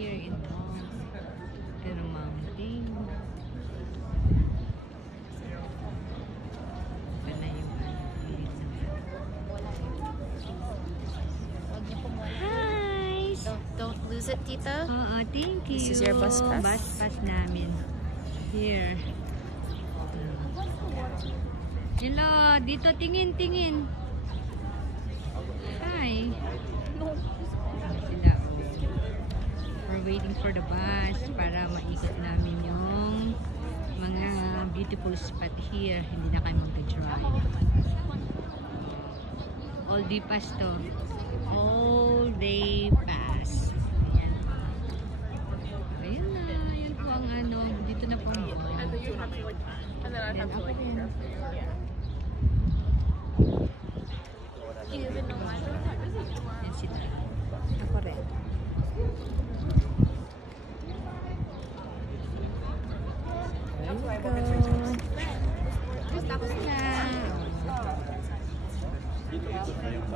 here in the mountain. Ito na yung hi! Don't lose it, Tita. Oo, thank you. This is your bus pass? Bus pass namin. Here. Hello, dito tingin. Hi. Sila. We're waiting for the bus para maikot namin yung mga beautiful spot here. Hindi na kayo mag-drive. All day pass to. All day pass. Ayan. Ayan na. Ayan po ang ano. Dito na po. And then I'd have to like Then, Do you even know why they're not busy tomorrow? Ayan sila. Ako rin. Tapos na.